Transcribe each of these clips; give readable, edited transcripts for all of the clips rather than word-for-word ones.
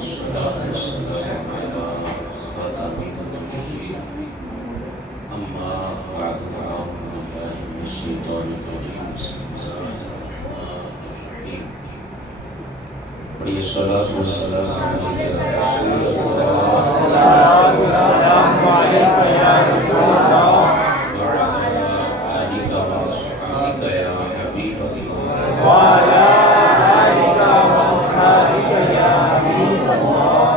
والصلاة والسلام على خاتم النبيين أما بعد فأعوذ بالله من الشيطان الرجيم بسم الله الرحمن الرحيم بڑی الصلاة والسلام عليك يا رسول الله الصلاة والسلام عليك يا رسول الله وعلى آلك وأصحابك يا حبيب الله وعلى آلك وأصحابك يا حبيب الله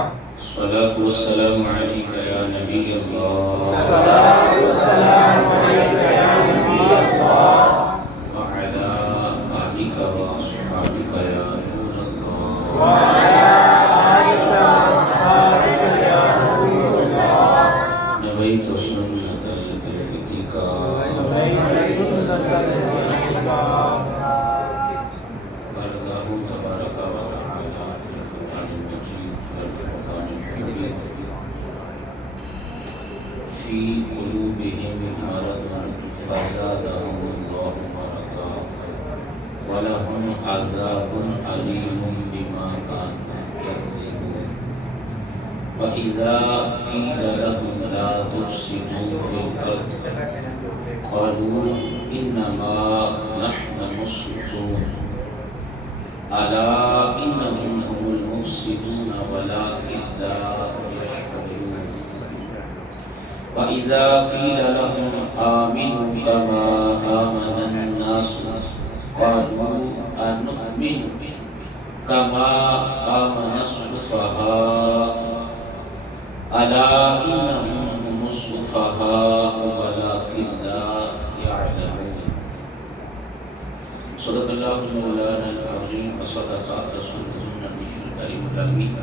الصلاة والسلام عليك يا نبي الله الصلاة والسلام عليك يا نبي الله وعلى آلك وأصحابك يا نور الله وعلى آلك وأصحابك يا نور الله نويت سنة الاتقاء نويت سنة الاتقاء قال الله تبارك وتعالى في القرآن المجيد والفرقان الحميد في قلوبهم مرض فزادهم الله مرضا ولهم عذاب أليم بما كانوا يكذبون وإذا قيل لهم لا تفسدوا في الأرض قالوا إنما نحن مصلحون ألا إنهم هم المفسدون ولكن لا يشعرون وإذا قيل لهم آمنوا كما آمن الناس قالوا أنؤمن كما آمن السفهاء ألا إنهم هم السفهاء ولكن لا يعلمون صدق الله مولانا العظيم وصدق رسوله النبي الكريم الأمين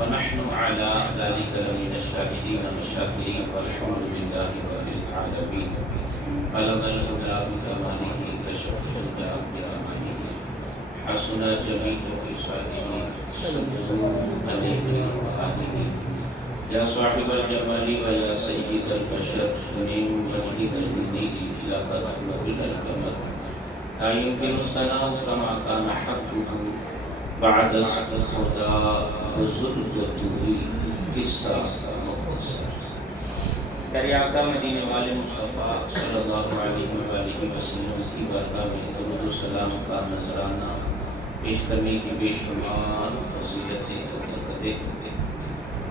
ونحن على ذلك من الشاهدين والشاكرين والحمد لله رب العالمين بلغ الهدى بكماله كشف الهدى بكماله حسن جميع خصاله صلوا عليه وآله يا صاحب الجمال ويا سيد البشر من وجهك الجميل لك تطلب الكمال لا يمكن الثناء كما كان حقه بعد الخدا وزلجته قصہ مختصر پیارے آقا مدینے والے مصطفیٰ صلی اللہ علیہ وآلہ وسلم کی بارگاہ میں درود و سلام کا نذرانہ پیش کرنے کی بے شمار فضیلتیں و برکتیں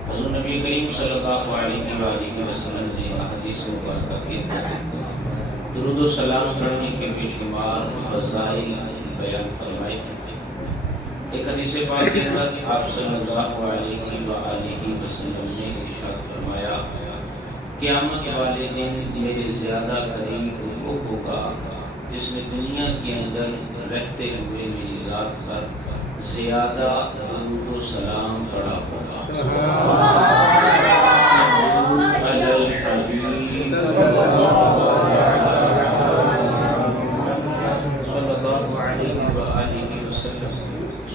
حضور نبی کریم صلی اللہ علیہ وآلہ وسلم نے احادیث مبارکہ کے درود و سلام پڑھنے کے بے شمار فضائل بیان فرمائے ہیں۔ ایک حدیث پاک کے اندر آپ صلی اللہ علیہ وآلہ وسلم نے ارشاد فرمایا قیامت والے دن میرے زیادہ قریب وہ ہوگا جس نے دنیا کے اندر رہتے ہوئے میری ذات پر زیادہ درود و سلام پڑھا ہوگا۔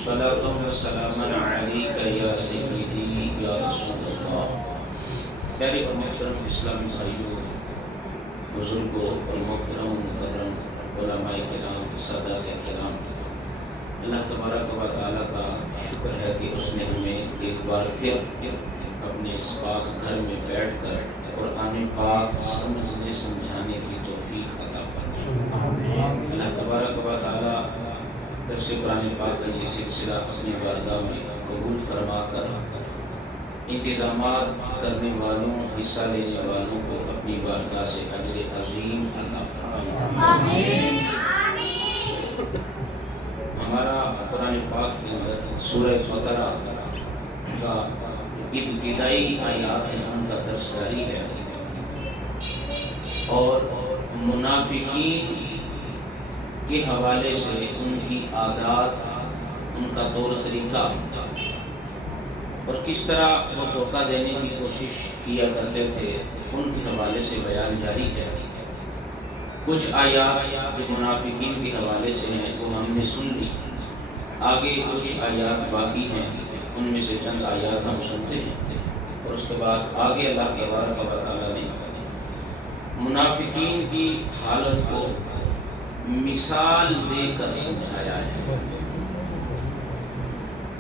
صلاۃ و سلام علیک یا سیدی یا رسول اللہ۔ پیارے اور محترم اسلامی بھائیوں، بزرگوں اور محترم مکرم علماء کرام، سادات کرام، اللہ تبارک و تعالیٰ کا شکر ہے کہ اس نے ہمیں ایک بار پھر اپنے اس پاک گھر میں بیٹھ کر قرآن پاک سمجھنے سمجھانے کی توفیق عطا فرمائی۔ اللہ تبارک و تعالیٰ درس قرآن پاک کا یہ سلسلہ اپنی بارگاہ میں قبول فرما کر انتظامات کرنے والوں، حصہ لینے والوں کو اپنی بارگاہ سے اجر عظیم عطا فرمائے۔ ہمارا قرآن پاک کے اندر سورہ بقرہ کا ابتدائی آیات ہیں، ان کا درس جاری ہے، اور منافقین کے حوالے سے ان کی عادات، ان کا طور طریقہ اور کس طرح وہ دھوکہ دینے کی کوشش کیا کرتے تھے، ان کے حوالے سے بیان جاری ہے۔ کچھ آیات جو منافقین کے حوالے سے ہیں وہ ہم نے سن لی، آگے کچھ آیات باقی ہیں، ان میں سے چند آیات ہم سنتے ہیں، اور اس کے بعد آگے اللہ تبارک و تعالیٰ نے منافقین کی حالت کو مثال دے کر سمجھایا ہے۔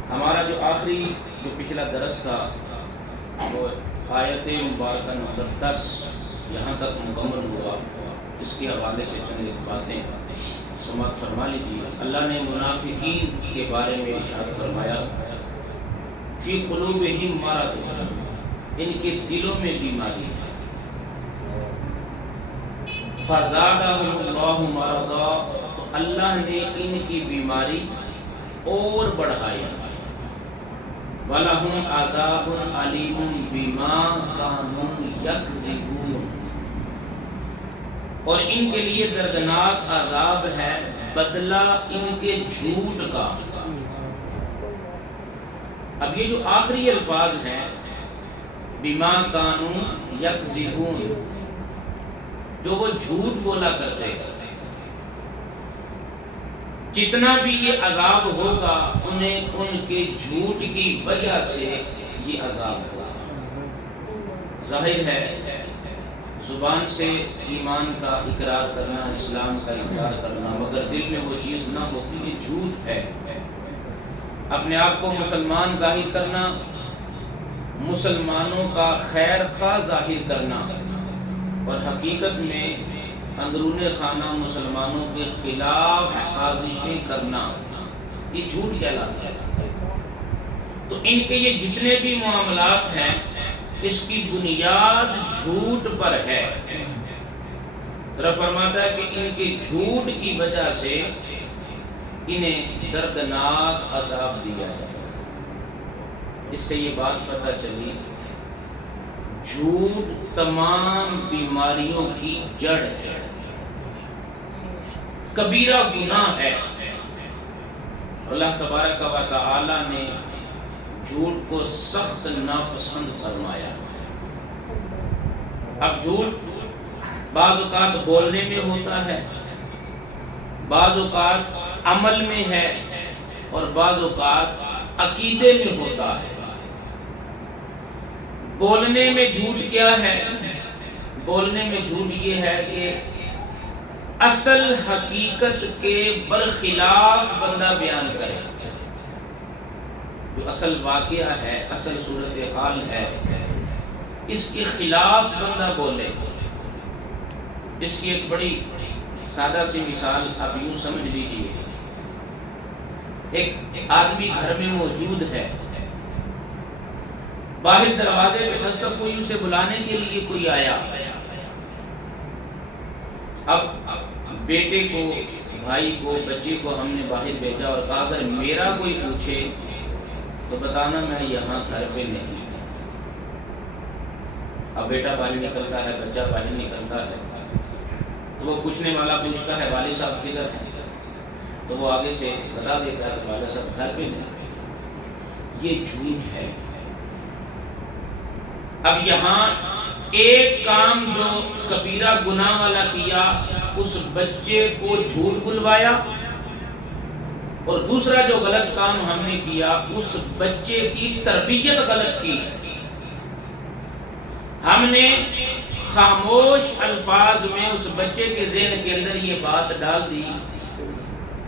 ہمارا جو آخری جو پچھلا درس تھا وہ آیت مبارکہ نمبر 10 یہاں تک مکمل ہوا، اس کے حوالے سے چند باتیں سماعت فرما لیجیے۔ اللہ نے منافقین کے بارے میں ارشاد فرمایا فی قلوبہم مرض، ان کے دلوں میں بیماری ہے، فزادہم اللہ مرضا، تو اللہ نے ان کی بیماری اور بڑھائی، وَلَهُمْ عَذَابٌ عَلِيمٌ بِمَا كَانُوا يَكْذِبُونَ، اور ان کے لیے دردناک عذاب ہے بدلہ ان کے جھوٹ کا۔ اب یہ جو آخری الفاظ ہیں بِمَا كَانُوا يَكْذِبُونَ، جو وہ جھوٹ بولا کرتے ہیں، جتنا بھی یہ عذاب ہوگا انہیں ان کے جھوٹ کی وجہ سے یہ عذاب ہوگا۔ ظاہر ہے زبان سے ایمان کا اقرار کرنا، اسلام کا اقرار کرنا، مگر دل میں وہ چیز نہ ہوتی، یہ جھوٹ ہے۔ اپنے آپ کو مسلمان ظاہر کرنا، مسلمانوں کا خیر خواہ ظاہر کرنا، اور حقیقت میں اندرون خانہ مسلمانوں کے خلاف سازشیں کرنا، یہ جھوٹ کہلاتا ہے۔ تو ان کے یہ جتنے بھی معاملات ہیں اس کی بنیاد جھوٹ پر ہے۔ ذرا فرماتا ہے کہ ان کے جھوٹ کی وجہ سے انہیں دردناک عذاب دیا جائے۔ اس سے یہ بات پتہ چلی جھوٹ تمام بیماریوں کی جڑ ہے، کبیرہ گناہ ہے۔ اللہ تبارک و تعالی نے جھوٹ کو سخت ناپسند فرمایا۔ اب جھوٹ بعض اوقات بولنے میں ہوتا ہے، بعض اوقات عمل میں ہے، اور بعض اوقات عقیدے میں ہوتا ہے۔ بولنے میں جھوٹ کیا ہے؟ بولنے میں جھوٹ یہ ہے کہ اصل حقیقت کے برخلاف بندہ بیان کرے، جو اصل واقعہ ہے، اصل صورتحال ہے، اس کے خلاف بندہ بولے۔ اس کی ایک بڑی سادہ سی مثال آپ یوں سمجھ لیجیے، ایک آدمی گھر میں موجود ہے، باہر دروازے پہ دستک کوئی اسے بلانے کے لیے کوئی آیا، اب بیٹے کو، بھائی کو، بچے کو ہم نے باہر بھیجا اور کہا اگر میرا کوئی پوچھے تو بتانا میں یہاں گھر پہ نہیں۔ اب بیٹا باہر نکلتا ہے، بچہ باہر نکلتا ہے، تو وہ پوچھنے والا پوچھتا ہے والد صاحب کدھر ہیں؟ تو وہ آگے سے بتا دیتا ہے کہ والد صاحب گھر پہ نہیں۔ یہ جھوٹ ہے۔ اب یہاں ایک کام جو کبیرہ گناہ والا کیا، اس بچے کو جھوٹ بلوایا، اور دوسرا جو غلط کام ہم نے کیا اس بچے کی تربیت غلط کی۔ ہم نے خاموش الفاظ میں اس بچے کے ذہن کے اندر یہ بات ڈال دی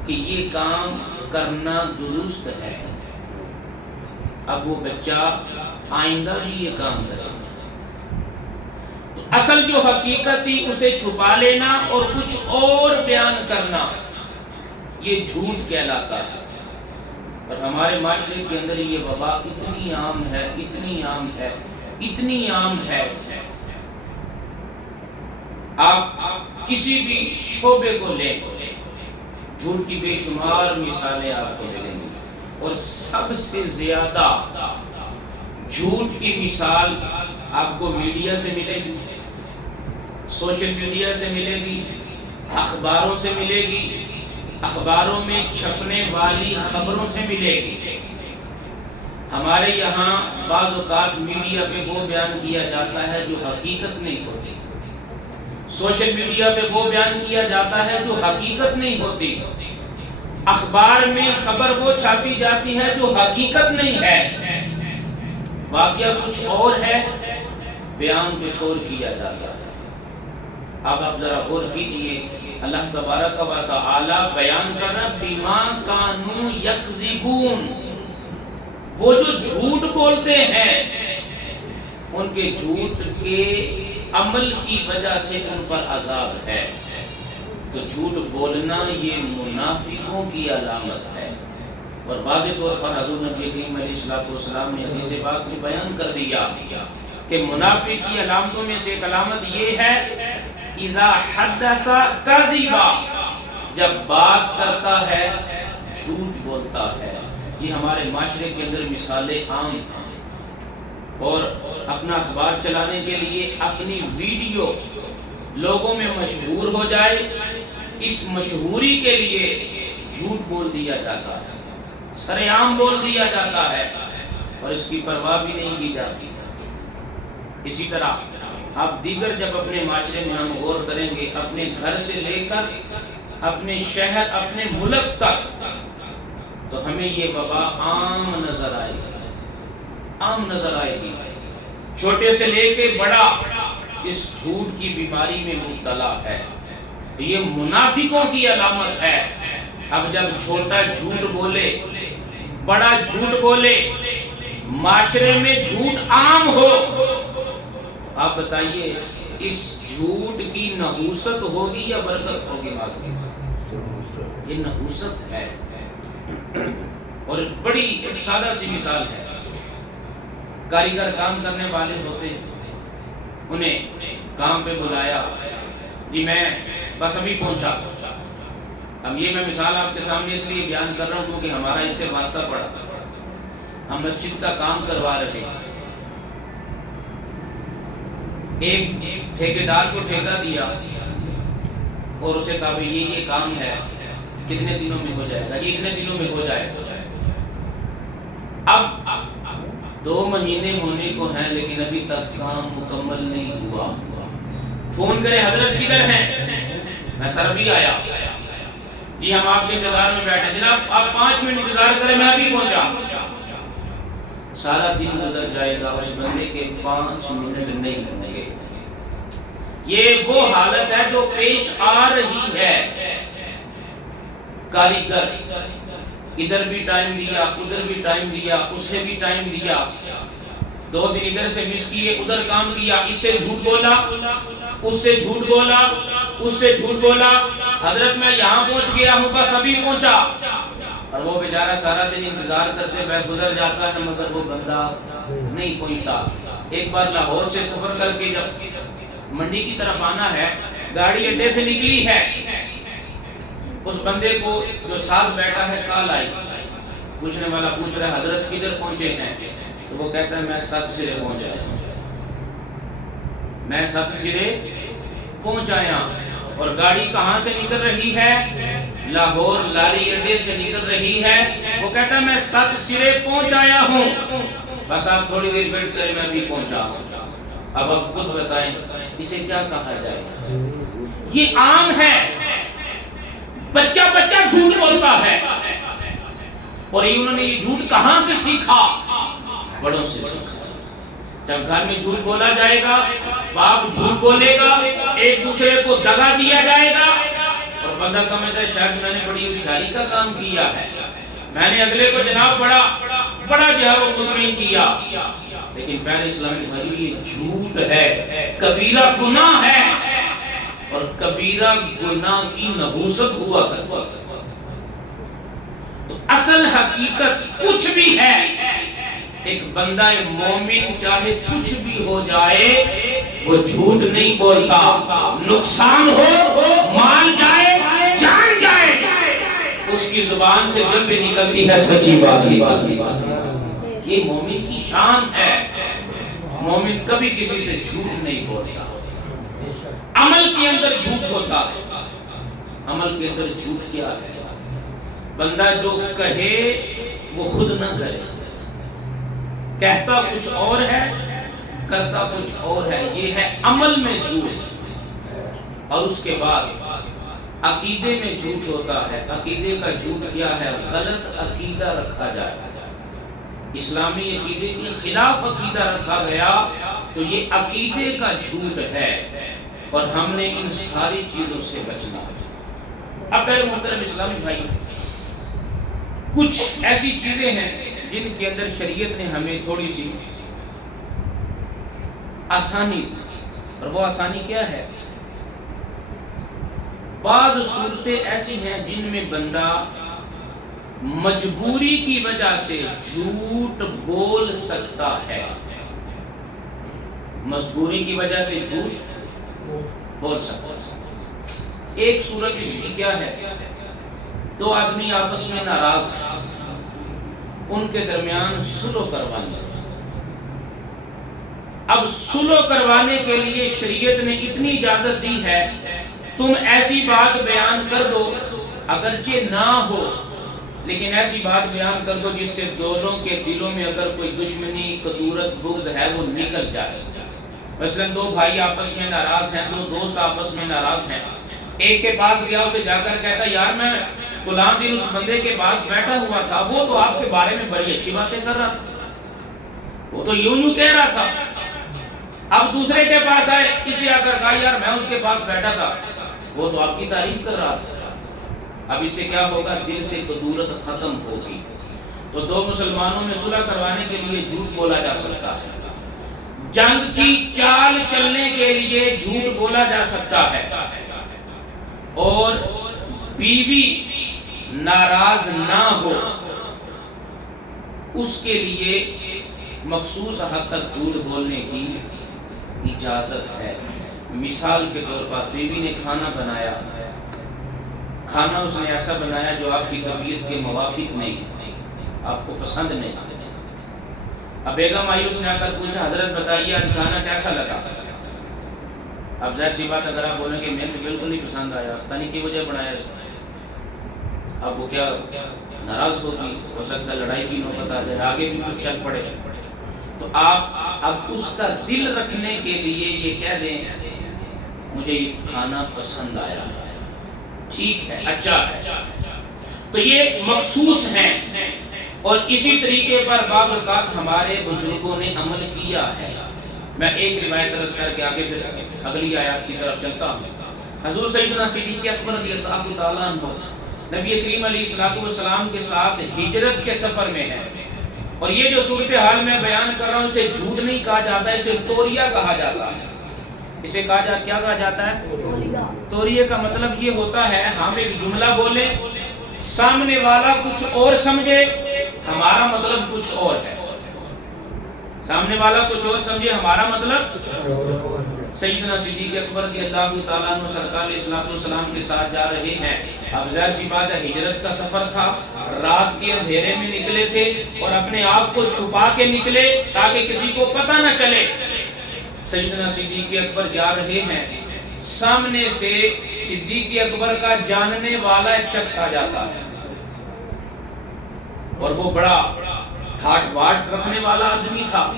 کہ یہ کام کرنا درست ہے، اب وہ بچہ آئندہ بھی یہ کام کرے۔ اصل جو حقیقت تھی اسے چھپا لینا اور کچھ اور بیان کرنا، یہ جھوٹ کہلاتا ہے۔ اور ہمارے معاشرے کے اندر یہ وبا اتنی عام ہے، اتنی عام ہے، اتنی عام ہے، آپ کسی بھی شعبے کو لیں، جھوٹ کی بے شمار مثالیں آپ کو ملیں گی، اور سب سے زیادہ جھوٹ کی مثال آپ کو میڈیا سے ملے گی، سوشل میڈیا سے ملے گی، اخباروں سے ملے گی، اخباروں میں چھپنے والی خبروں سے ملے گی۔ ہمارے یہاں بعض اوقات میڈیا پہ وہ بیان کیا جاتا ہے جو حقیقت نہیں ہوتی، سوشل میڈیا پہ وہ بیان کیا جاتا ہے جو حقیقت نہیں ہوتی، اخبار میں خبر وہ چھاپی جاتی ہے جو حقیقت نہیں ہے، واقعہ کچھ اور ہے، بیان پہ چھوڑ کیا جاتا ہے۔ اب آپ ذرا غور کیجئے، اللہ تبارک و تعالی بیان کر رہا بما کانوا یکذبون، وہ جو جھوٹ بولتے ہیں ان کے جھوٹ کے عمل کی وجہ سے ان پر عذاب ہے. تو جھوٹ بولنا یہ منافقوں کی علامت ہے. اور واضح طور پر حضور نبی کریم علیہ الصلوۃ والسلام نے حدیث پاک میں بیان کر دیا کہ منافق کی علامتوں میں سے ایک علامت یہ ہے اذا حدث کذبا، جب بات کرتا ہے جھوٹ بولتا ہے. یہ ہمارے معاشرے کے اندر مثالیں عام ہیں. اور اپنا اخبار چلانے کے لیے اپنی ویڈیو لوگوں میں مشہور ہو جائے، اس مشہوری کے لیے جھوٹ بول دیا جاتا ہے، سر عام بول دیا جاتا ہے اور اس کی پرواہ بھی نہیں کی جاتی. اسی طرح آپ دیگر جب اپنے معاشرے میں ہم غور کریں گے، اپنے گھر سے لے کر اپنے شہر، اپنے ملک تک، تو ہمیں یہ وبا عام نظر آئے گی، عام نظر آئے گی. چھوٹے سے لے کے بڑا اس جھوٹ کی بیماری میں مبتلا ہے. یہ منافقوں کی علامت ہے. اب جب چھوٹا جھوٹ بولے، بڑا جھوٹ بولے، معاشرے میں جھوٹ عام ہو، آپ بتائیے اس جھوٹ کی نحوست ہوگی یا برکت ہوگی؟ یہ نحوست ہے. اور بڑی ایک سادہ سی مثال ہے. کاریگر کام کرنے والے ہوتے ہیں، انہیں کام پہ بلایا، جی میں بس ابھی پہنچا. اب یہ میں مثال آپ کے سامنے اس لیے بیان کر رہا ہوں کیونکہ ہمارا اس سے واسطہ پڑا. ہم مسجد کا کام کروا رہے ہیں، ایک ٹھیکیدار کو ٹھیکہ دیا اور اسے کہا بھئی یہ کام ہے، کتنے دنوں میں ہو جائے گا؟ یہ اتنے دنوں میں ہو جائے گا. اب 2 مہینے ہونے کو ہیں لیکن ابھی تک کام مکمل نہیں ہوا. فون کرے حضرت کدھر ہیں؟ میں سر ابھی آیا. جی ہم آپ کے انتظار میں بیٹھے. جناب آپ 5 منٹ انتظار کریں، میں ابھی پہنچا. سارا دن گزر جائے گا، اس بندے کے 5 منٹ نہیں ہوں گے. یہ وہ حالت ہے جو پیش آ رہی ہے. کاریگر ادھر بھی ٹائم دیا، ادھر بھی ٹائم دیا، اسے بھی ٹائم دیا، 2 دن ادھر سے مس کیے، ادھر کام کیا، اس سے جھوٹ بولا، اس سے جھوٹ بولا، اس سے جھوٹ بولا. حضرت میں یہاں پہنچ گیا ہوں، بس ابھی پہنچا. اور وہ بیچارہ سارا دن انتظار کرتے ہوئے گزر جاتا ہے مگر وہ بندہ نہیں پہنچتا. ایک بار لاہور سے سفر کر کے جب منڈی کی طرف آنا ہے، گاڑی اڈے سے نکلی ہے، اس بندے کو جو ساتھ بیٹھا ہے کال آئی. پوچھنے والا پوچھ رہا ہے حضرت کدھر پہنچے ہیں؟ تو وہ کہتا ہے میں 7 سرے پہنچ آیا، میں 7 سرے پہنچ آیا. اور گاڑی کہاں سے نکل رہی ہے؟ لاہور لاری اڈے سے نکل رہی ہے. وہ کہتا ہے میں 7 سرے پہنچ آیا ہوں، بس آپ تھوڑی دیر ویٹ کریں، میں بھی پہنچا. اب آپ خود بتائیں اسے کیا کہا جائے؟ یہ عام ہے. بچہ جھوٹ بولتا ہے. اور انہوں نے یہ جھوٹ کہاں سے سیکھا؟ بڑوں سے سیکھا. جب گھر میں جھوٹ بولا جائے گا، باپ جھوٹ بولے گا، ایک دوسرے کو دغا دیا جائے گا اور بندہ سمجھتا ہے شاید میں نے بڑی ہوشیاری کا کام کیا ہے، میں نے اگلے کو جناب بڑا جو ہے وہ مطمئن کیا. لیکن پہلے اسلامی بھائی یہ جھوٹ ہے، کبیرہ گناہ ہے. اور کبیرہ گناہ کی نحوست ہوا کرتا. تو اصل حقیقت کچھ بھی ہے، ایک بندہ مومن چاہے کچھ بھی ہو جائے وہ جھوٹ نہیں بولتا. نقصان ہو، مال جائے، جان جائے، اس کی زبان سے جب بھی نکلتی ہے سچی بات نکلتی. یہ مومن کی شان ہے. مومن کبھی کسی سے جھوٹ نہیں بولتا. عمل کے اندر جھوٹ ہوتا ہے. عمل کے اندر جھوٹ کیا ہے؟ بندہ جو کہے وہ خود نہ کرے، کہتا کچھ اور ہے، کرتا کچھ اور ہے. یہ ہے عمل میں جھوٹ. اور اس کے بعد عقیدے میں جھوٹ ہوتا ہے. عقیدے کا جھوٹ کیا ہے؟ غلط عقیدہ رکھا جائے، اسلامی عقیدے کے خلاف عقیدہ رکھا گیا تو یہ عقیدے کا جھوٹ ہے. اور ہم نے ان ساری چیزوں سے بچنا ہے. اب میرے محترم اسلامی بھائی، کچھ ایسی چیزیں ہیں جن کے اندر شریعت نے ہمیں تھوڑی سی آسانی دی، اور وہ آسانی کیا ہے؟ بعض صورتیں ایسی ہیں جن میں بندہ مجبوری کی وجہ سے جھوٹ بول سکتا ہے، مجبوری کی وجہ سے جھوٹ بول سکتا ہے۔ ایک صورت اس کی کیا ہے؟ دو آدمی آپس میں ناراض ہیں، ان کے درمیان صلح کروانا۔ اب صلح کروانے کے لیے شریعت نے اتنی اجازت دی ہے، تم ایسی بات بیان کر دو اگرچہ نہ ہو، لیکن ایسی بات بیان کر دو جس سے دونوں کے دلوں میں اگر کوئی دشمنی، کدورت، بغض ہے وہ نکل جائے۔ مثلا دو بھائی آپس میں ناراض ہیں، دو دوست آپس میں ناراض ہیں، ایک کے پاس گیا، اسے جا کر کہتا یار میں فلاں دن اس بندے کے پاس بیٹھا ہوا تھا، وہ تو آپ کے بارے میں بڑی اچھی باتیں کر رہا تھا، وہ تو یوں کہہ رہا تھا۔ اب دوسرے کے پاس آئے، اسے آ کر کہا یار میں اس کے پاس بیٹھا تھا، وہ تو آپ کی تعریف کر رہا تھا۔ اب اس سے کیا ہوگا؟ دل سے کدورت ختم ہوگی۔ تو دو مسلمانوں میں صلح کروانے کے لیے جھوٹ بولا جا سکتا ہے، جنگ کی چال چلنے کے لیے جھوٹ بولا جا سکتا ہے، اور بیوی ناراض نہ ہو اس کے لیے مخصوص حد تک جھوٹ بولنے کی اجازت ہے۔ مثال کے طور پر بیوی نے کھانا بنایا، کھانا اس نے ایسا بنایا جو آپ کی طبیعت کے موافق نہیں، آپ کو پسند نہیں۔ اب بیگم آئی، اس نے آ کر پوچھا حضرت بتائیے آج کھانا کیسا لگا؟ اب ظاہر سی بات اگر آپ بولیں کہ میں تو بالکل نہیں پسند آیا، پتہ نہیں کی وجہ بنایا اس نے، اب وہ کیا ناراض ہوگی، ہو سکتا ہے لڑائی کی نوبت آ جائے، آگے بھی کچھ چل پڑے۔ تو آپ اب اس کا دل رکھنے کے لیے یہ کہہ دیں مجھے یہ کھانا پسند آیا، ٹھیک ہے، اچھا ہے، تو یہ مخصوص ہیں۔ اور اسی طریقے پر بعض اوقات ہمارے بزرگوں نے عمل کیا ہے۔ میں ایک روایت درس کر کے آگے پھر اگلی آیات کی طرف چلتا ہوں۔ حضور سیدنا صدیق اکبر رضی اللہ تعالیٰ عنہ نبی کریم علیہ الصلوۃ والسلام کے ساتھ ہجرت کے سفر میں ہے، اور یہ جو صورتحال میں بیان کر رہا ہوں اسے جھوٹ نہیں کہا جاتا، اسے توریہ کہا جاتا ہے۔ اسے کیا کہا جاتا ہے؟ توریہ کا مطلب یہ ہوتا ہے ہم ایک جملہ بولیں، سامنے والا کچھ اور سمجھے، ہمارا مطلب کچھ اور ہے، سامنے والا کچھ اور سمجھے، ہمارا مطلب کچھ اور۔ سیدنا صدیق اکبر رضی اللہ تعالیٰ عنہ سرکار علیہ الصلوۃ والسلام کے ساتھ جا رہے ہیں۔ اب ظاہر سی بات ہے ہجرت کا سفر تھا، رات کے اندھیرے میں نکلے تھے اور اپنے آپ کو چھپا کے نکلے تاکہ کسی کو پتہ نہ چلے۔ سیدنا صدیق اکبر جا رہے ہیں، سامنے سے صدیق اکبر کا جاننے والا ایک شخص آ جاتا ہے، اور وہ بڑا ٹھاٹ باٹ رکھنے والا آدمی تھا۔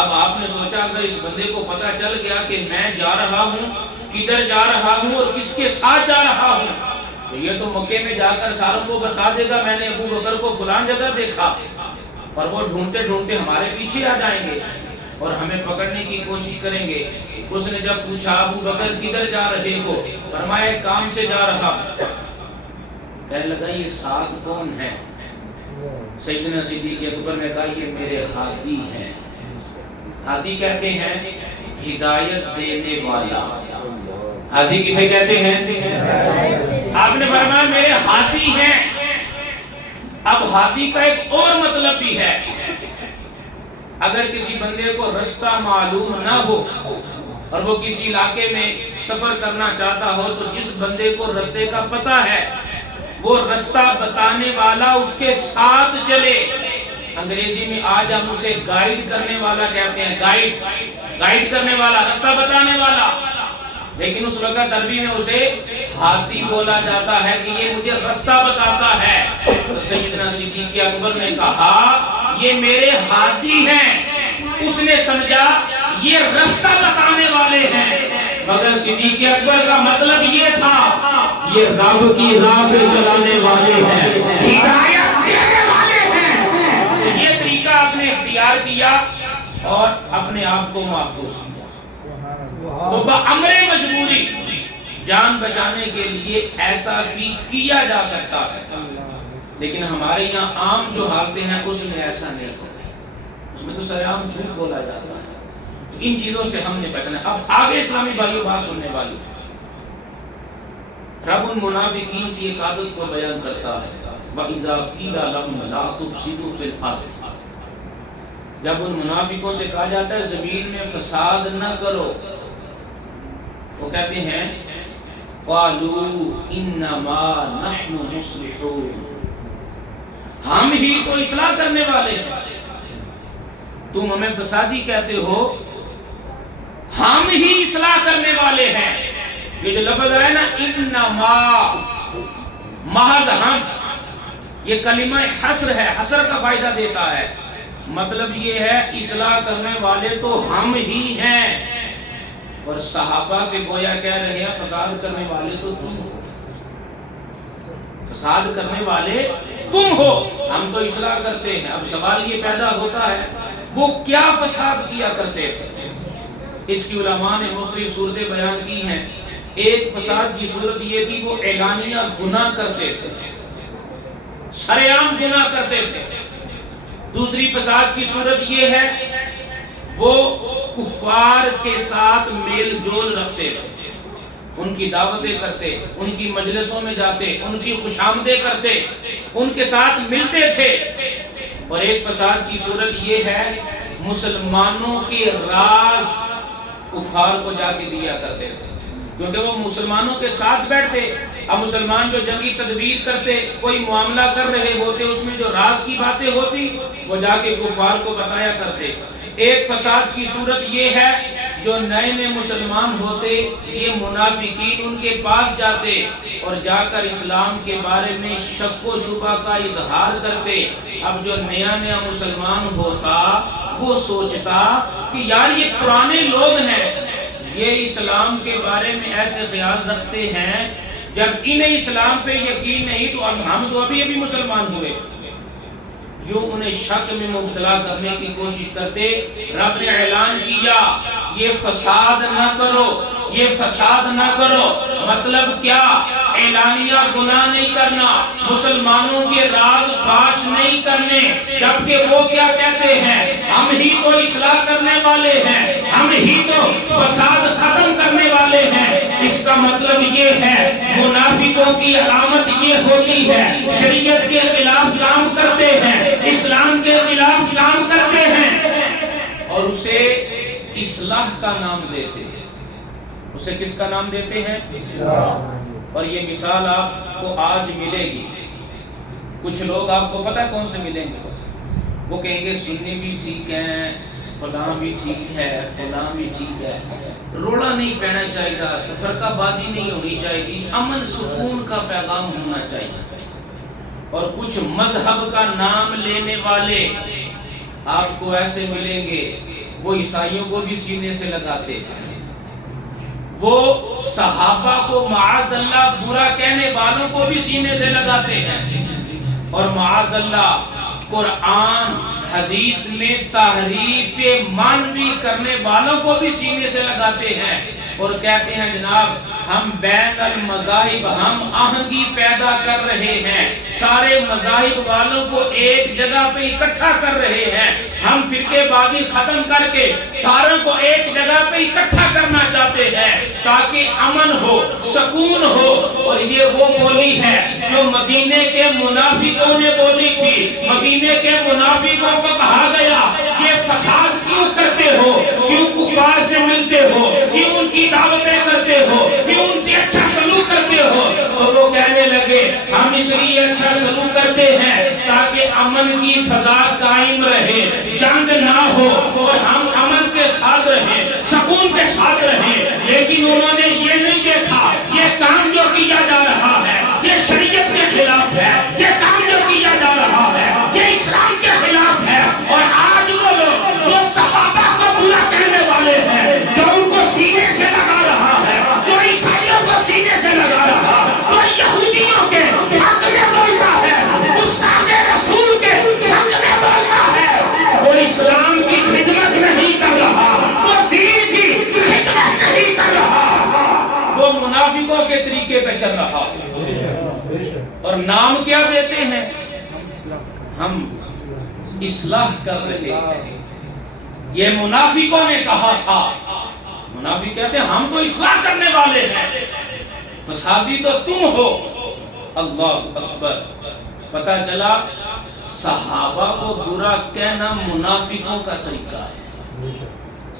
اب آپ نے سوچا اگر اس بندے کو پتہ چل گیا کہ میں جا رہا ہوں، کدھر جا رہا ہوں اور کس کے ساتھ جا رہا ہوں، تو یہ تو مکے میں جا کر ساروں کو بتا دے گا میں نے ابو بکر کو فلان جگہ دیکھا، اور وہ ڈھونڈتے ڈھونڈتے ہمارے پیچھے آ جائیں گے اور ہمیں پکڑنے کی کوشش کریں گے۔ اس نے جب پوچھا ابو بکر کدھر جا رہے ہو؟ فرمایا کام سے جا رہا۔ کہنے لگا یہ ساتھ کون ہے؟ سیدنا صدیق اکبر نے کہا یہ میرے ہادی ہیں۔ ہادی کہتے ہیں ہدایت دینے والا۔ ہادی کسے کہتے ہیں؟ آپ نے فرمایا میرے ہادی ہیں۔ اب ہادی کا ایک اور مطلب بھی ہے، اگر کسی بندے کو رستہ معلوم نہ ہو اور وہ کسی علاقے میں سفر کرنا چاہتا ہو تو جس بندے کو رستے کا پتہ ہے وہ رستہ بتانے والا اس کے ساتھ چلے۔ انگریزی میں آج ہم اسے گائیڈ کرنے والا کہتے ہیں، گائیڈ کرنے والا، رستہ بتانے والا، لیکن اس وقت عربی میں اسے ہادی بولا جاتا ہے کہ یہ مجھے رستہ بتاتا ہے۔ تو سیدنا صدیق اکبر نے کہا یہ میرے ہادی ہیں۔ اس نے سمجھا یہ رستہ بتانے والے ہیں، مگر صدیق اکبر کا مطلب یہ تھا یہ رب کی راہ پہ چلانے والے ہیں، ہدایت دینے والے ہیں۔ تو یہ طریقہ آپ نے اختیار کیا اور اپنے آپ کو محفوظ کیا۔ تو بامر مجبوری جان بچانے کے لیے ایسا بھی کیا جا سکتا ہے، لیکن ہمارے یہاں عام جو حالتیں ہیں اس میں ایسا نہیں ہوتا، اس میں تو سرعام جھوٹ بولا جاتا ہے. تو ان چیزوں سے ہم نے بچنا ہے. اب آگے اسلامی بھائیوں بات سننے والی، رب المنافقین کی ایک عادت کو بیان کرتا ہے، وَإِذَا قِيلَ لَهُمْ لَا تُفْسِدُوا فِي الْأَرْضِ. جب ان منافقوں سے کہا جاتا ہے زمین میں فساد نہ کرو، وہ کہتے ہیں قَالُوا إِنَّمَا نَحْنُ مُصْلِحُونَ، ہم ہی تو اصلاح کرنے والے ہیں، تم ہمیں فسادی کہتے ہو، ہم ہی اصلاح کرنے والے ہیں. یہ جو لفظ ہے نا انما، محض ہم، یہ کلمہ حصر ہے، حصر کا فائدہ دیتا ہے. مطلب یہ ہے اصلاح کرنے والے تو ہم ہی ہیں، اور صحابہ سے گویا کہہ رہے ہیں فساد کرنے والے تو تم ہو، فساد کرنے والے تم ہو، ہم تو اصلاح کرتے ہیں. اب سوال یہ پیدا ہوتا ہے وہ کیا فساد کیا کرتے تھے؟ اس کی علماء نے مختلف صورتیں بیان کی ہیں. ایک فساد کی صورت یہ تھی وہ اعلانیہ گناہ کرتے تھے، سرعام گناہ کرتے تھے. دوسری فساد کی صورت یہ ہے وہ کفار کے ساتھ میل جول رکھتے تھے، ان کی دعوتیں کرتے، ان کی مجلسوں میں جاتے، ان کی خوشامدیں کرتے، ان کے ساتھ ملتے تھے. اور ایک فساد کی صورت یہ ہے مسلمانوں کے راز کفار کو جا کے دیا کرتے تھے، کیونکہ وہ مسلمانوں کے ساتھ بیٹھتے. اب مسلمان جو جنگی تدبیر کرتے، کوئی معاملہ کر رہے ہوتے، اس میں جو راز کی باتیں ہوتی وہ جا کے کفار کو بتایا کرتے. ایک فساد کی صورت یہ ہے جو نئے نئے مسلمان ہوتے، یہ منافقین ان کے پاس جاتے اور جا کر اسلام کے بارے میں شک و شبہ کا اظہار کرتے. اب جو نیا نیا مسلمان ہوتا وہ سوچتا کہ یار یہ پرانے لوگ ہیں، یہ اسلام کے بارے میں ایسے خیال رکھتے ہیں، جب انہیں اسلام پہ یقین نہیں تو ہم تو ابھی مسلمان ہوئے. یوں انہیں شک میں مبتلا کرنے کی کوشش کرتے. رب نے اعلان کیا یہ فساد نہ کرو، یہ فساد نہ کرو. مطلب کیا؟ اعلانیہ گناہ نہیں کرنا، مسلمانوں کے راز فاش نہیں کرنے. جبکہ وہ کیا کہتے ہیں؟ ہم ہی تو اصلاح کرنے والے ہیں، ہم ہی تو فساد ختم کرنے والے ہیں. اس کا مطلب یہ ہے منافقوں کی علامت یہ ہوتی ہے شریعت کے خلاف کام کرتے ہیں، اسلام کے خلاف کام کرتے ہیں اور اسے اصلاح کا نام دیتے ہیں. اسے کس کا نام دیتے ہیں؟ اصلاح. اور یہ مثال آپ کو آج ملے گی. کچھ لوگ آپ کو پتہ ہے کون سے ملیں گے؟ وہ کہیں گے سنی بھی ٹھیک ہے، فلاں بھی ٹھیک ہے، فلاں بھی ٹھیک ہے، روڑا نہیں پہنا چاہیے، تفرقہ بازی نہیں ہونی چاہیے، امن سکون کا پیغام ہونا چاہیے. اور کچھ مذہب کا نام لینے والے آپ کو ایسے ملیں گے، وہ عیسائیوں کو بھی سینے سے لگاتے ہیں، وہ صحابہ کو معاذ اللہ برا کہنے والوں کو بھی سینے سے لگاتے ہیں، اور معاذ اللہ قرآن حدیث میں تحریف معنوی کرنے والوں کو بھی سینے سے لگاتے ہیں اور کہتے ہیں جناب ہم بین المذاہب ہم آہنگی پیدا کر رہے ہیں، سارے مذاہب والوں کو ایک جگہ پہ اکٹھا کر رہے ہیں، ہم فرقے بازی ختم کر کے ساروں کو ایک جگہ پہ اکٹھا کرنا چاہتے ہیں تاکہ امن ہو، سکون ہو. اور یہ وہ بولی ہے جو مدینے کے منافقوں نے بولی تھی. مدینے کے منافقوں کو کہا گیا یہ فساد کیوں کرتے ہو، کیوں کفار سے ملتے ہو، کیوں ان کی دعوتیں کرتے ہو، کیوں ان سے اچھا سلوک کرتے ہو؟ اور وہ کہنے لگے ہم اس لیے اچھا سلوک کرتے ہیں تاکہ امن کی فضا قائم رہے، جنگ نہ ہو اور ہم امن کے ساتھ رہیں، سکون کے ساتھ رہیں. لیکن انہوں نے یہ نہیں دیکھا یہ کام جو کیا جا رہا ہے یہ شریعت کے خلاف ہے، یہ کام جو کیا جا رہا ہے یہ اسلام کے خلاف ہے. اور آج وہ لوگ جو صحابہ کو برا کہنے والے ہیں، جو ان کو سینے سے لگا رہا ہے، جو عیسائیوں کو سینے سے لگا رہا ہے، جو یہودیوں کے حق میں بولتا ہے، گستاخ رسول کے حق میں بولتا ہے، ہم اصلاح کر رہے ہیں. یہ منافقوں نے کہا تھا. منافق کہتے ہیں ہم تو اصلاح کرنے والے ہیں، فسادی تو تم ہو. اللہ اکبر. پتہ چلا صحابہ کو برا کہنا منافقوں کا طریقہ ہے.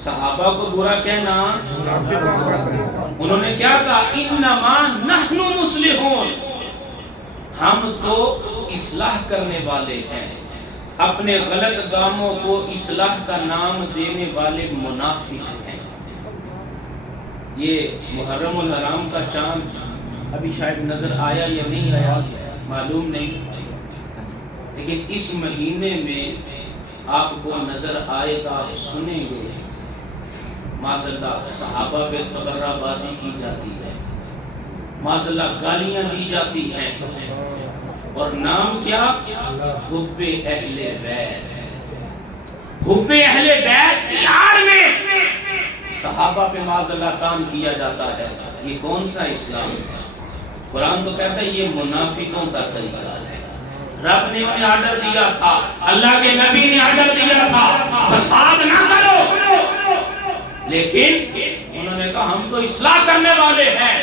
صحابہ کو برا کہنا انہوں نے کیا کہا؟ انما نحن مصلحون، ہم تو اصلاح کرنے والے ہیں. اپنے غلط کاموں کو اصلاح کا نام دینے والے منافق ہیں. یہ محرم الحرام کا چاند ابھی شاید نظر آیا یا نہیں آیا معلوم نہیں، لیکن اس مہینے میں آپ کو نظر آئے گا، آپ سنیں گے معذاللہ صحابہ پہ تبرہ بازی کی جاتی ہے، معذاللہ گالیاں دی جاتی ہیں، اور نام کیا؟ حب اہل بیت. حب اہل بیت کی آڑ میں صحابہ پہ معذاللہ کام کیا جاتا ہے. یہ کون سا اسلام ہے؟ قرآن تو کہتا ہے یہ منافقوں کا طریقہ ہے. رب نے انہیں آرڈر دیا تھا، اللہ کے نبی نے آرڈر دیا تھا فساد نہ کرو، لیکن انہوں نے کہا ہم تو اصلاح کرنے والے ہیں.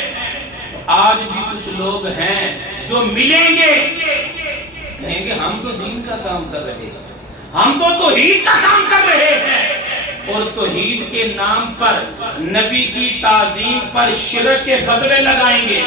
تو آج بھی کچھ لوگ ہیں جو ملیں گے کہیں گے ہم تو دین کا کام کر رہے ہیں، ہم تو توحید کا کام کر رہے ہیں، اور توحید کے نام پر نبی کی تعظیم پر شرک کے فتوے لگائیں گے.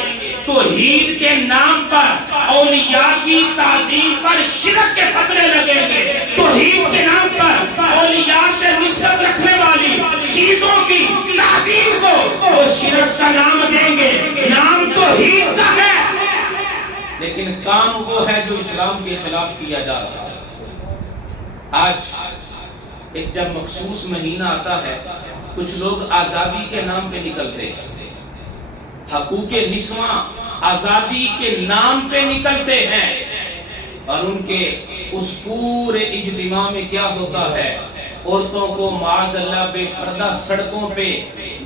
توحید کے نام پر اولیاء کی تعظیم پر شرک کے فتوے لگیں گے. توحید کے نام پر اولیاء سے نسبت رکھنے والی چیزوں کی تعظیم کو وہ شرک کا نام دیں گے. نام توحید کا ہے لیکن کام وہ ہے جو اسلام کے خلاف کیا جا رہا ہے. آج ایک جب مخصوص مہینہ آتا ہے کچھ لوگ آزادی کے نام پہ نکلتے ہیں، حقوق نسواں آزادی کے نام پہ نکلتے ہیں، اور ان کے اس پورے اجتماع میں کیا ہوتا ہے؟ عورتوں کو معاذ اللہ بے پردہ سڑکوں پہ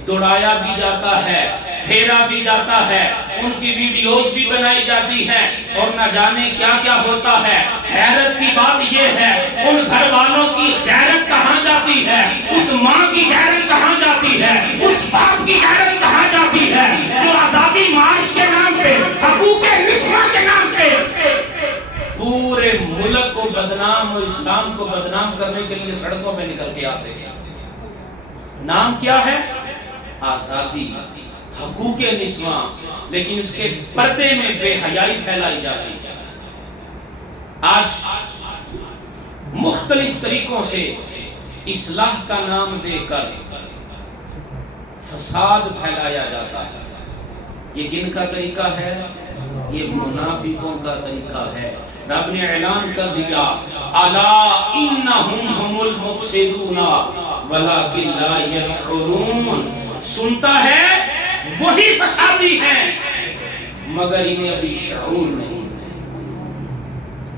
دوڑایا بھی جاتا ہے، پھیرا بھی جاتا ہے، ان کی ویڈیوز بھی بنائی جاتی ہیں، اور نہ جانے کیا کیا ہوتا ہے. حیرت کی بات یہ ہے ان گھر والوں کی غیرت کہاں جاتی ہے، اس ماں کی غیرت کہاں جاتی ہے، اس باپ کی غیرت کہاں جاتی ہے جو آزادی مارچ کے نام پہ، حقوق نسواں کے نام پہ پورے ملک کو بدنام اور اسلام کو بدنام کرنے کے لیے سڑکوں پہ نکل کے آتے ہیں. نام کیا ہے؟ آزادی، حقوق نسواں، لیکن اس کے پردے میں بے حیائی پھیلائی جاتی ہے. آج مختلف طریقوں سے اصلاح کا نام دے کر فساد پھیلایا جاتا ہے. یہ کن کا طریقہ ہے؟ یہ منافقوں کا طریقہ ہے. رب نے اعلان کر دیا الا انہم هم المفسدون ولکن لا یشعرون. سنتا ہے وہی فسادی ہیں مگر انہیں ابھی شعور نہیں.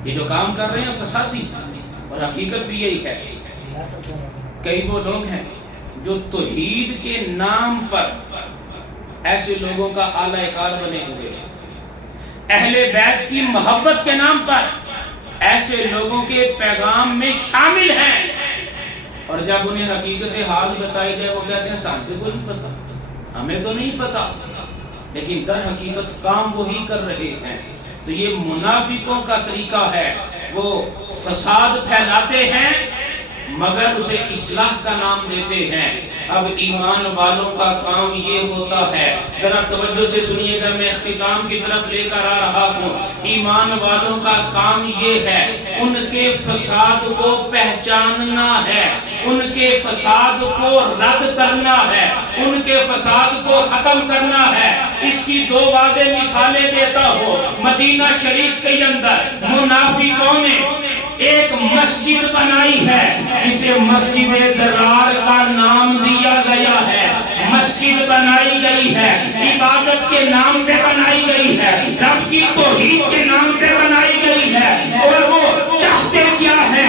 یہ جو کام کر رہے ہیں فسادی، اور حقیقت بھی یہی ہے. کئی وہ لوگ ہیں جو توحید کے نام پر ایسے لوگوں کا اعلی کار بنے ہوئے ہیں، اہل بیت کی محبت کے نام پر ایسے لوگوں کے پیغام میں شامل ہیں، اور جب انہیں حقیقت حال بتائی جائے وہ کہتے ہیں سانتے کو نہیں پتا، ہمیں تو نہیں پتا، لیکن در حقیقت کام وہی کر رہے ہیں. تو یہ منافقوں کا طریقہ ہے، وہ فساد پھیلاتے ہیں مگر اسے اصلاح کا نام دیتے ہیں. اب ایمان والوں کا کام یہ ہوتا ہے، ذرا توجہ سے سنیے گا، میں اختتام کی طرف لے کر آ رہا ہوں. ایمان والوں کا کام یہ ہے ان کے فساد کو پہچاننا ہے، ان کے فساد کو رد کرنا ہے، ان کے فساد کو ختم کرنا ہے. اس کی دو واضح مثالیں دیتا ہوں. مدینہ شریف کے اندر منافقوں نے ایک مسجد بنائی ہے جسے مسجد درار کا نام دیا گیا ہے. مسجد بنائی گئی ہے عبادت کے نام پہ بنائی گئی ہے، رب کی توحید کے نام پہ بنائی گئی ہے، اور وہ چاہتے کیا ہے؟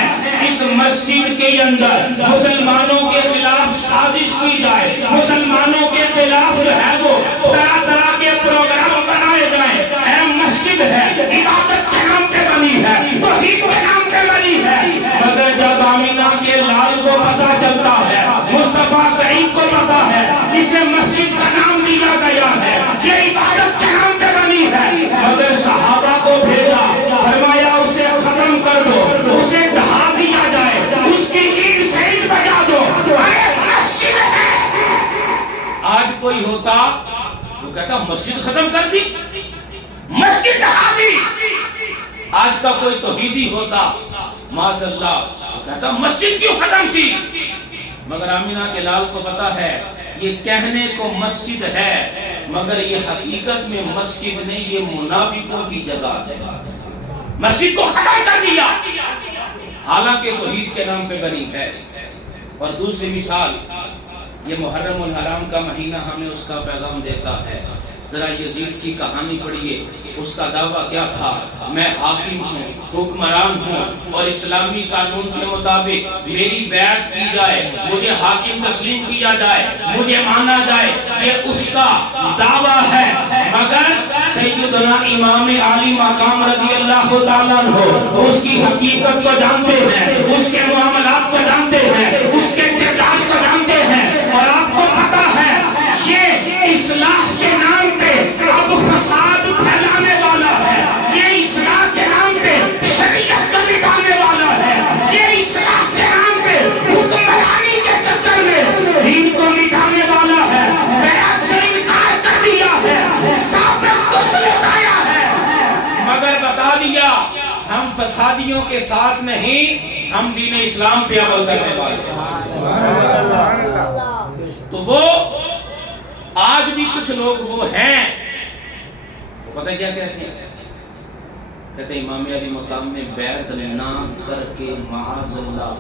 اس مسجد کے اندر مسلمانوں کے خلاف سازش کی جائے، مسلمانوں کے خلاف جو ہے وہ طرح طرح کے پروگرام بنائے جائیں. مسجد ہے، عبادت عبادت کے نام پہ بنی ہے، توحید کے نام پہ بنی ہے، مگر جب آمینہ کے لال کو پتہ چلتا ہے، مصطفیٰ کریم کو پتہ ہے اسے مسجد کا نام دیا گیا ہے، یہ عبادت کے نام پہ بنی ہے، مگر صحابہ کو بھیجا، فرمایا اسے ختم کر دو، اسے ڈھا دیا جائے، اس کی اینٹ سے اینٹ بجا دو، مسجد ہے۔ آج کوئی ہوتا وہ کہتا مسجد ختم کر دی، مسجد ڈھا دی۔ آج کا کوئی توحیدی ہوتا معاذ اللہ وہ کہتا مسجد کیوں ختم کی، مگر آمینہ کے لال کو پتا ہے یہ کہنے کو مسجد ہے مگر یہ حقیقت میں مسجد نہیں، یہ منافقوں کی جگہ ہے، مسجد کو ختم کر دیا حالانکہ توحید کے نام پہ بنی ہے۔ اور دوسری مثال یہ محرم الحرام کا مہینہ ہمیں اس کا پیغام دیتا ہے، ذرا یزید کی کہانی پڑھیے، اس کا دعویٰ کیا تھا، میں حاکم ہوں، حکمران ہوں اور اسلامی قانون کے مطابق میری بیعت کی جائے، مجھے حاکم تسلیم کیا جائے، مجھے مانا جائے، یہ اس کا دعویٰ ہے، مگر سیدنا امام عالی مقام رضی اللہ تعالیٰ عنہ اس کی حقیقت کو جانتے ہیں، اس کے معاملات کو جانتے ہیں، اس کے کردار کو جانتے ہیں، اور آپ کو پتا ہے یہ اصلاح کے نام پہ اب فساد پھیلانے والا ہے، یہ اصلاح کے نام پہ شریعت کو مٹانے والا ہے، یہ اصلاح کے نام پہ حکمرانی کے چکر میں دین کو مٹانے والا ہے، بیعت سے انکار کر دیا ہے، ثابت کچھ لٹایا ہے، مگر بتا دیا ہم فسادیوں کے ساتھ نہیں، ہم دین اسلام پہ عمل کرنے والے ہیں۔ تو وہ آج بھی کچھ لوگ وہ ہیں، پتہ کیا کہتے ہیں، کہتے ہیں امام علی مقام نے بیعت نہ کر کے معاذ اللہ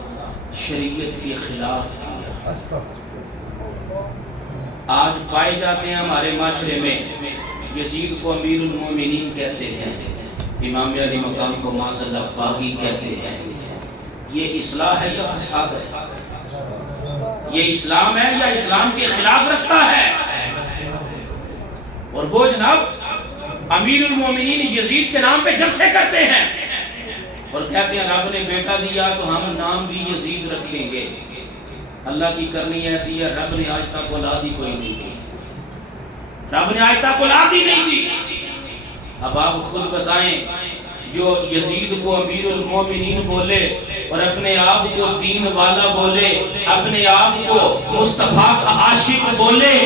شریعت کے خلاف کیا۔ آج پائے جاتے ہیں ہمارے معاشرے میں، یزید کو امیر المومنین کہتے ہیں، امام علی مقام کو معاذ اللہ باغی کہتے ہیں۔ یہ اصلاح ہے یا فساد ہے؟ یہ اسلام ہے یا اسلام کے خلاف رستہ ہے؟ اور وہ جناب امیر المومنین یزید کے نام پہ جلسے کرتے ہیں اور کہتے ہیں رب نے بیٹا دیا تو ہم نام بھی یزید رکھیں گے۔ اللہ کی کرنی ایسی ہے، رب نے آج تک اولاد ہی کوئی نہیں دی، رب نے آج تک اولاد ہی نہیں دی۔ اب آپ خود بتائیں، جو یزید کو امیر المومنین بولے اور اپنے آپ کو دین والا بولے، اپنے آپ کو مصطفیٰ کا عاشق بولے،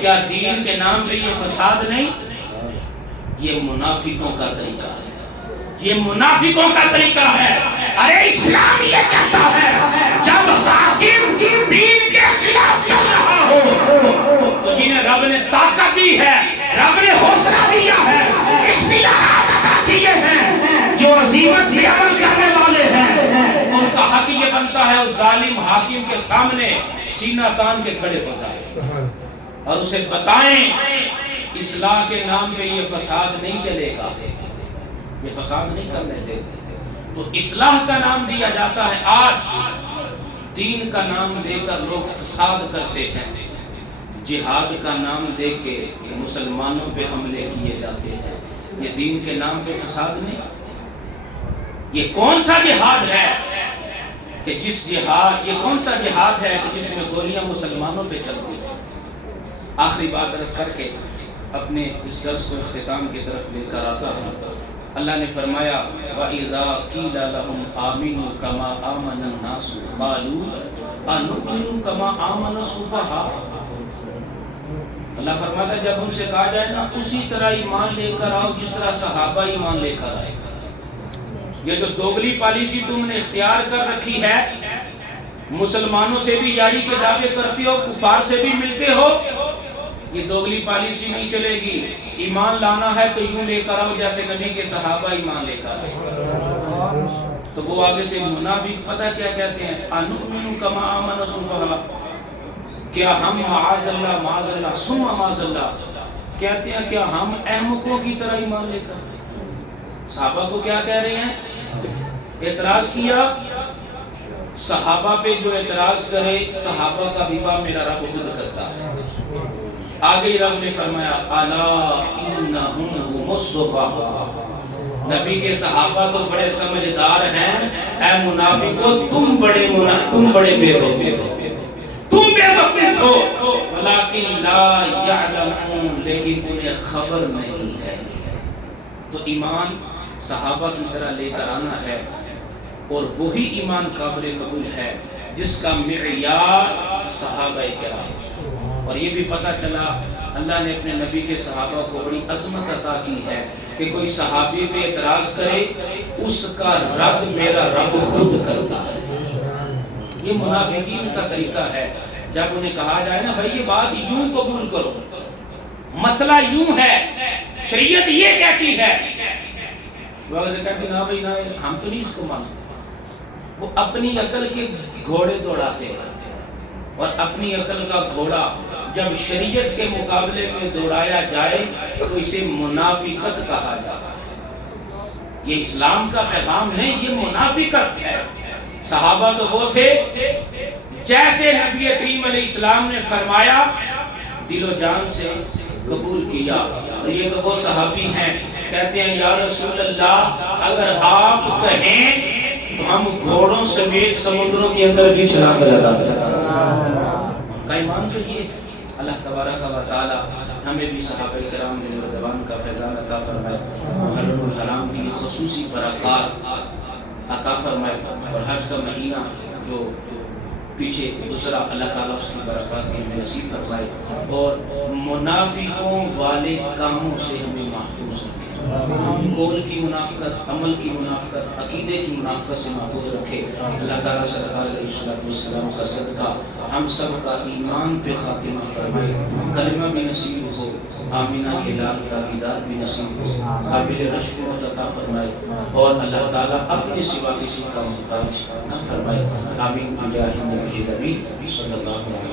کیا دین کے نام پہ یہ فساد نہیں؟ یہ منافقوں کا طریقہ ہے، یہ منافقوں کا طریقہ ہے۔ ارے اسلام یہ کہتا ہے جب حاکم دین کے خلاف چل رہا ہو تو جنہیں رب نے طاقت دی ہے، رب نے حوصلہ دیا ہے، اختیارات عطا کیے ہیں، جو عزیمت بھی عمل کرنے والے ہیں، ان کا حق یہ بنتا ہے اس ظالم حاکم کے سامنے سینہ تان کے کھڑے ہو جائے اور اسے بتائیں اصلاح کے نام پہ یہ فساد نہیں چلے گا، یہ فساد نہیں کرنے دیتے۔ تو اصلاح کا نام دیا جاتا ہے، آج دین کا نام دے کر لوگ فساد کرتے ہیں، جہاد کا نام دے کے مسلمانوں پہ حملے کیے جاتے ہیں، یہ دین کے نام پہ فساد نہیں؟ یہ کون سا جہاد ہے کہ یہ کون سا جہاد ہے کہ جس میں گولیاں مسلمانوں پہ چلتی ہیں؟ آخری بات عرض کر کے اپنے اس درس کو اختتام کی طرف لے کر آتا ہوں۔ اللہ نے فرمایا وَإِذَا قِيلَ لَهُمْ آمِنُوا كَمَا آمَنَ النَّاسُ قَالُوا أَنُؤْمِنُ كَمَا آمَنَ السُّفَهَاءُ۔ اللہ فرماتا ہے جب ان سے کہا جائے نا اسی طرح ایمان لے کر آؤ جس طرح صحابہ ایمان لے کر آئے۔ یہ جو دوگلی پالیسی تم نے اختیار کر رکھی ہے، مسلمانوں سے بھی یاری کے دعوے کرتے ہو، کفار سے بھی ملتے ہو، یہ دوگلی پالیسی نہیں چلے گی۔ ایمان لانا ہے تو یوں لے کر آؤ جیسے نبی کے صحابہ ایمان لے کر آئے۔ تو وہ آگے سے منافق پتہ کیا کہتے ہیں، انؤمن کما آمن السفہاء، کیا ہم معاذ اللہ ثم معاذ اللہ کہتے ہیں کیا ہم احمقوں کی طرح ایمان لے کر؟ صحابہ کو کیا کہہ رہے ہیں؟ اعتراض کیا، صحابہ پہ جو اعتراض کرے صحابہ کا دفاع میرا رب خود کرتا ہے۔ آگے رب نے فرمایا الا انہم هم السفہاء، نبی کے صحابہ تو بڑے سمجھدار ہیں، اے منافقو تم بڑے بے وقوف ہو، تم بے وقوف ہو، ولیکن لا یعلمون، لیکن انہیں خبر نہیں ہے۔ تو ایمان صحابہ کی طرح لے کر آنا ہے، اور وہی ایمان قابل قبول ہے جس کا معیار صحابہ کرام۔ اور یہ بھی پتہ چلا اللہ نے اپنے نبی کے صحابہ کو بڑی عظمت عطا کی ہے کہ کوئی صحابی پہ اعتراض کرے اس کا رد میرا رب خود کرتا ہے۔ یہ منافقین کا طریقہ ہے، جب انہیں کہا جائے نا بھائی یہ بات یوں قبول کرو، مسئلہ یوں ہے، شریعت یہ کہتی ہے، وہ سے کہتے ہیں نا بھائی نا ہم تو نہیں اس کو مانتے۔ وہ اپنی عقل کے گھوڑے دوڑاتے ہیں، اور اپنی عقل کا گھوڑا جب شریعت کے مقابلے میں دوڑایا جائے تو اسے منافقت کہا جاتا ہے۔ یہ اسلام کا پیغام نہیں، یہ منافقت ہے۔ صحابہ تو وہ تھے جیسے نبی کریم علیہ السلام نے فرمایا دل و جان سے قبول کیا، اور یہ تو وہ صحابی ہیں کہتے ہیں یا رسول اللہ اگر آپ کہیں تو ہم گھوڑوں سمیت سمندروں کے اندر بھی چھلانگ لگاتے ہیں۔ کا ایمان تو یہ اللہ تبارک و تعالی ہمیں بھی صحابہ کرام دل و زبان کا فیضان عطا فرمائے، محرم الحرام کی خصوصی برکات عطا فرمائے، اور حج کا مہینہ جو پیچھے دوسرا اللہ تعالیٰ اس کی برکات بھی ہمیں نصیب فرمائے، اور منافقوں والے کاموں سے ہمیں محفوظ رکھے، قول کی منافقت، عمل کی منافقت، عقیدے کی منافقت سے محفوظ رکھے۔ اللہ تعالیٰ سرکار علیہ السلام کا صدقہ ہم سب کا ایمان پہ خاتمہ فرمائے، کلمہ بھی نصیب ہو، آمینہ کے لال کا دیدار بھی نصیب ہو، قابل رشک و عطا فرمائے، اور اللہ تعالیٰ اپنے سوا کسی کا محتاج نہ فرمائے۔ آمین بجاہ النبی الامین صلی اللہ علیہ وسلم۔